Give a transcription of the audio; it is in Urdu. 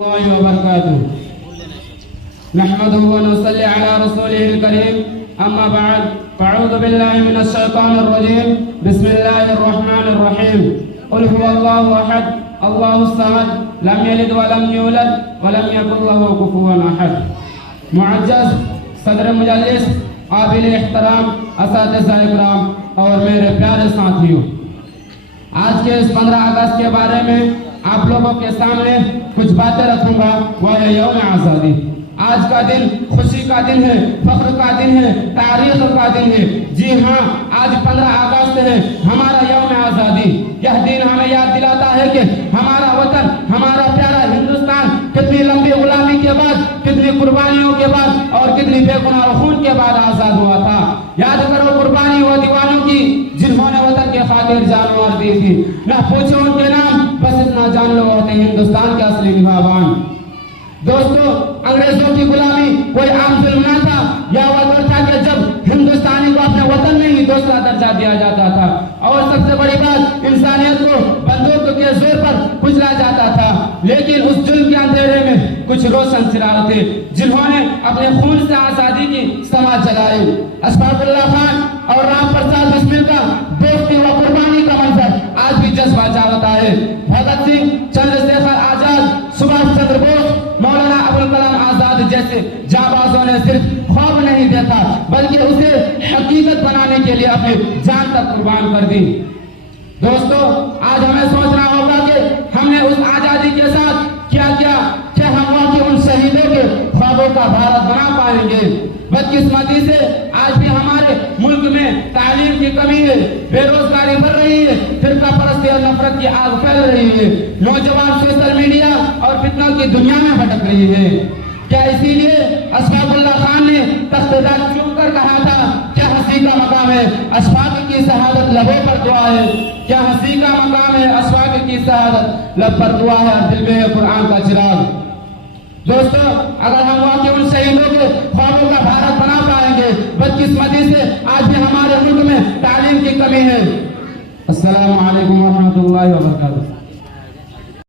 الله وبركاته نحمده ونصلي على رسوله الكريم أما بعد فأعوذ بالله من الشيطان الرجيم بسم الله الرحمن الرحيم قل هو الله أحد الله الصمد لم يلد ولم يولد ولم يكن له كفوا أحد معزز صدر مجلس قابل احترام اساتذہ اکرام اور میرے پیارے ساتھیوں، آج کے اس 15 اگست کے بارے میں آپ لوگوں کے سامنے کچھ باتیں رکھوں گا۔ وہ ہے یوم آزادی۔ آج کا دن خوشی کا دن ہے، فخر کا دن ہے، تاریخ کا دن ہے۔ جی ہاں، آج 15 اگست ہے، ہمارا یوم آزادی۔ یہ دن ہمیں یاد دلاتا ہے کہ ہمارا وطن، ہمارا پیارا ہندوستان کتنی لمبی غلامی کے بعد، کتنی قربانیوں کے بعد اور کتنی بے گناہ خون کے بعد آزاد ہوا تھا۔ یاد کرو قربانی وہ دیوانوں کی جنہوں نے وطن کے خاطر جان مار دی تھی۔ نہ پوچھو ان کے نام، بس اتنا جان لو ہوتے ہندوستان کے اصلی نگہبان۔ دوستو، انگریزوں کی غلامی کوئی عام ظلم نہ تھا۔ یہ وہ دور تھا کہ جب ہندوستانی کو اپنے وطن میں ہی دوسرا درجہ دیا جاتا تھا، اور سب سے بڑی بات، انسانیت کو بندوق کے زور پر کچلا جاتا تھا۔ لیکن اس ظلم کے اندھیرے میں کچھ روشن چراغ تھے جنہوں نے اپنے خون سے آزادی کی سماج جلائی۔ اشفاق اللہ خان اور رام پرساد بسمل کا دوستی و قربانی کا منظر آج بھی جذبہ جاتا ہے۔ بھگت سنگھ، چندر شیخر آزاد، سبھاش چندر بوس، مولانا ابوالکلام آزاد جیسے جانبازوں نے صرف خواب نہیں دیکھا بلکہ اسے حقیقت بنانے کے لیے اپنی جان تک قربان کر دی۔ دوستو، آج ہمیں سوچنا ہوگا کہ ہم نے اس آزادی کے ساتھ کیا کیا کہ ہم واقعی ان شہیدوں کے خوابوں کا بھارت بنا پائیں گے۔ بدقسمتی سے آج بھی ہمارے ملک میں تعلیم کی کمی ہے، بے روزگاری بڑھ رہی ہے، فرقہ پرستی اور نفرت کی آگ پھیل رہی ہے، نوجوان سوشل میڈیا اور فتنوں کی دنیا میں بھٹک رہی ہے۔ کیا اسی لیے اشفاق اللہ خان نے تخت دار چوم کر کہا تھا کیا ہنسی کا مقام ہے اشفاق کی شہادت لبوں پر دعا ہے؟ کیا ہنسی کا مقام ہے اشفاق کی شہادت لب پر دعا ہے، دل میں ہے قرآن کا چراغ۔ دوستو، اگر ہم واقعی ان شہیدوں کے خوابوں کا بھارت بنا پائیں گے، بدقسمتی سے آج بھی ہمارے ملک میں تعلیم کی کمی ہے۔ السلام علیکم ورحمۃ اللہ وبرکاتہ۔